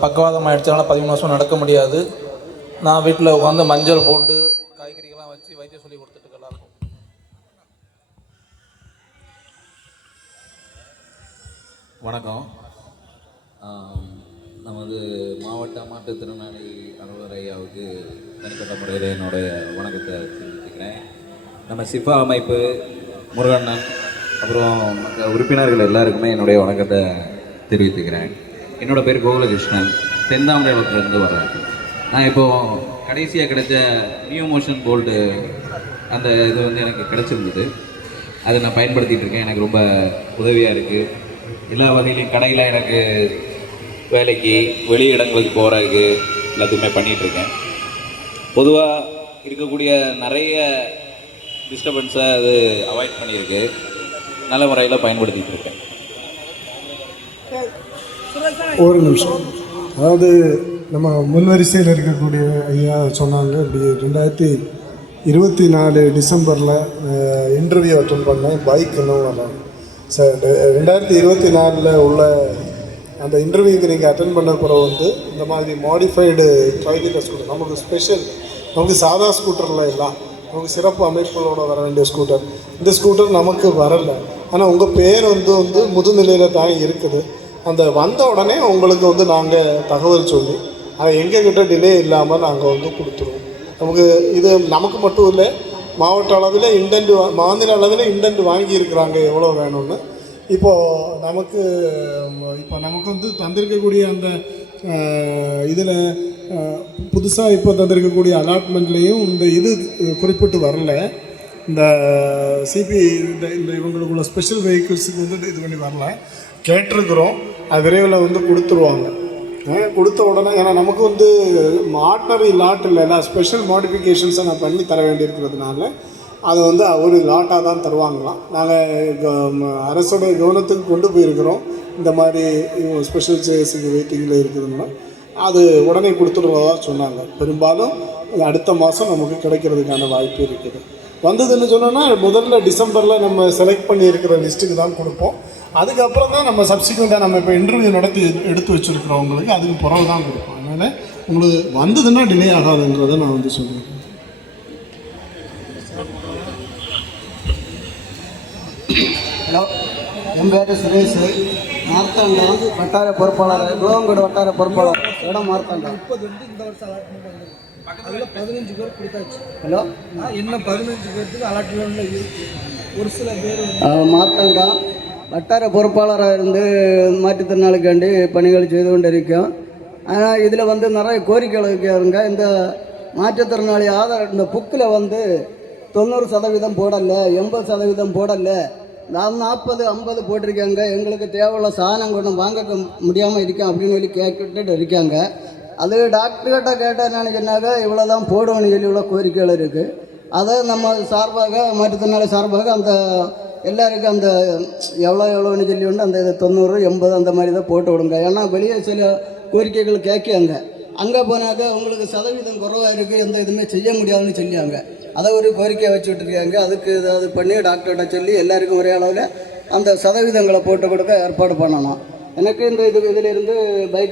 பக்கவாதம் ஆகிடுச்சனால 13 வருஷம் நடக்க முடியாது. நான் வீட்டில் உட்காந்து மஞ்சள் பூண்டு காய்கறிகள்லாம் வச்சு வைத்தியம் சொல்லி கொடுத்துட்டு எல்லாருக்கும். வணக்கம். நமது மாவட்ட மாற்றுத்திறனாளி அலுவலர் ஐயாவுக்கு தனிப்பட்ட முறையில் என்னுடைய வணக்கத்தை தெரிவித்துக்கிறேன். நம்ம சிஃபா அமைப்பு, முருகண்ணன், அப்புறம் மற்ற உறுப்பினர்கள் எல்லாருக்குமே என்னுடைய வணக்கத்தை தெரிவித்துக்கிறேன். என்னோடய பேர் கோகுலகிருஷ்ணன், தென்தாமரையிலிருந்து வர்றேன். நான் இப்போது கடைசியாக கிடைச்ச நியூ மோஷன் கோல்டு அந்த இது எனக்கு கிடச்சிருந்தது. அதை நான் பயன்படுத்திகிட்டு இருக்கேன். எனக்கு ரொம்ப உதவியாக இருக்குது. எல்லா வகையிலையும் கடையில் எனக்கு வேலைக்கு வெளி இடங்களுக்கு போகிறதுக்கு எல்லாத்துக்குமே பண்ணிகிட்ருக்கேன். பொதுவாக இருக்கக்கூடிய நிறைய டிஸ்டர்பன்ஸை அது அவாய்ட் பண்ணியிருக்கு. நல்ல முறையில் பயன்படுத்திகிட்டு இருக்கேன். ஒரு நிமிஷம். அதாவது நம்ம முன்வரிசையில் இருக்கக்கூடிய ஐயா சொன்னாங்க, இப்படி 2024 டிசம்பரில் இன்டர்வியூ அட்டன் பண்ணேன், பைக் இன்னும் வரலாம் சார். 2024 உள்ள அந்த இன்டர்வியூக்கு நீங்கள் அட்டன் பண்ண பிறகு இந்த மாதிரி மாடிஃபைடு ட்ரைகிட்டர் ஸ்கூட்டர் நமக்கு ஸ்பெஷல், நமக்கு சாதா ஸ்கூட்டரில் எல்லாம் நமக்கு சிறப்பு அமைப்புகளோடு வர வேண்டிய ஸ்கூட்டர். இந்த ஸ்கூட்டர் நமக்கு வரலை. ஆனால் உங்கள் பேர் முதுநிலையில் தான் இருக்குது. அந்த வந்த உடனே உங்களுக்கு நாங்கள் தகவல் சொல்லி அதை எங்ககிட்ட டிலே இல்லாமல் நாங்கள் கொடுத்துருவோம். இது நமக்கு மட்டும் இல்லை, மாவட்ட அளவில் இண்டென்ட், மாநில அளவில் இண்டென்ட் வாங்கியிருக்கிறாங்க எவ்வளோ வேணும்னு. இப்போது நமக்கு தந்திருக்கக்கூடிய அந்த இதில் புதுசாக இப்போ தந்திருக்கக்கூடிய அலாட்மெண்ட்லேயும் இந்த இது குறிப்பிட்டு வரல. இந்த சிபி இந்த இவங்களுக்குள்ள ஸ்பெஷல் வெஹிக்கிள்ஸுக்கு இது பண்ணி வரல. கேட்டிருக்கிறோம், அது விரைவில் கொடுத்துருவாங்க. கொடுத்த உடனே, ஏன்னா நமக்கு ஆர்டினரி லாட் இல்லைல்ல, ஸ்பெஷல் மாடிஃபிகேஷன்ஸை நான் பண்ணி தர வேண்டியிருக்கிறதுனால அதை ஒரு லாட்டாக தான் தருவாங்களாம். நாங்கள் அரசோட கவனத்துக்கு கொண்டு போயிருக்கிறோம். இந்த மாதிரி ஸ்பெஷல் சேர்ஸுக்கு வெயிட்டிங்கில் இருக்குதுன்னா அது உடனே கொடுத்துடுறதா சொன்னாங்க. பெரும்பாலும் அடுத்த மாதம் நமக்கு கிடைக்கிறதுக்கான வாய்ப்பு இருக்குது. வந்ததுன்னு சொன்னோன்னா முதல்ல டிசம்பரில் நம்ம செலக்ட் பண்ணி இருக்கிற லிஸ்ட்டுக்கு தான் கொடுப்போம். அதுக்கப்புறம் தான் நம்ம சப்சிக்வெண்ட்டாக நம்ம இப்போ இன்டர்வியூ நடத்தி எடுத்து வச்சுருக்கிறவங்களுக்கு அதுக்கு பிறகு தான் கொடுப்போம். அதனால் உங்களுக்கு வந்ததுன்னா டிலே ஆகாதுன்றதை நான் சொல்லுவேன். ஹலோ, என் பேர் சுரேஷ், மார்த்தாண்டம் வட்டார பொறுப்பாளர், குளவங்கோடு வட்டார பொறுப்பாளர், இடம் மார்த்தாண்டம். இந்த வருஷம் அலாட்மெண்ட் பண்ணிருக்கோம். அதில் 15 பேர் கொடுத்தாச்சு. ஹலோ, இன்னும் 15 பேருக்கு அலாட்மெண்ட்டில் இருக்குது. ஒரு சில பேர் மார்த்தாண்டம் வட்டார பொறுப்பாளராக இருந்து மாற்றுத்திறனாளிக்காண்டி பணிகள் செய்து கொண்டு இருக்கோம். ஆனால் இதில் நிறைய கோரிக்கைகள் வைக்கிறாங்க. இந்த மாற்றுத்திறனாளி ஆதார் இந்த புக்கில் 90% போடலை, 80% போடலை, 40, 50 போட்டிருக்காங்க. எங்களுக்கு தேவையுள்ள சாதனம் கொண்டு வாங்க முடியாமல் இருக்கோம் அப்படின்னு சொல்லி கேட்டுட்டு இருக்காங்க. அது டாக்டர்கிட்ட கேட்டால் என்னென்னு சொன்னாங்க, இவ்வளோ தான் போடணும்னு சொல்லி இவ்வளோ கோரிக்கைகள் இருக்குது. அதை நம்ம சார்பாக மாற்றுத்திறனாளி சார்பாக அந்த எல்லாருக்கும் அந்த எவ்வளோன்னு சொல்லி அந்த 90, 80 அந்த மாதிரி தான் போட்டு விடுங்க. ஏன்னா வெளியே சில கோரிக்கைகள் கேட்காங்க. அங்கே போனாக்கா உங்களுக்கு சதவீதம் குறைவாக இருக்குது, எந்த இதுவுமே செய்ய முடியாதுன்னு சொல்லியாங்க. அதை ஒரு கோரிக்கையை வச்சுட்ருக்காங்க. அதுக்கு ஏதாவது பண்ணி டாக்டர்கிட்ட சொல்லி எல்லாருக்கும் ஒரே அளவில் அந்த சதவீதங்களை போட்டு கொடுக்க ஏற்பாடு பண்ணணும். எனக்கு இந்த இதிலிருந்து பைக்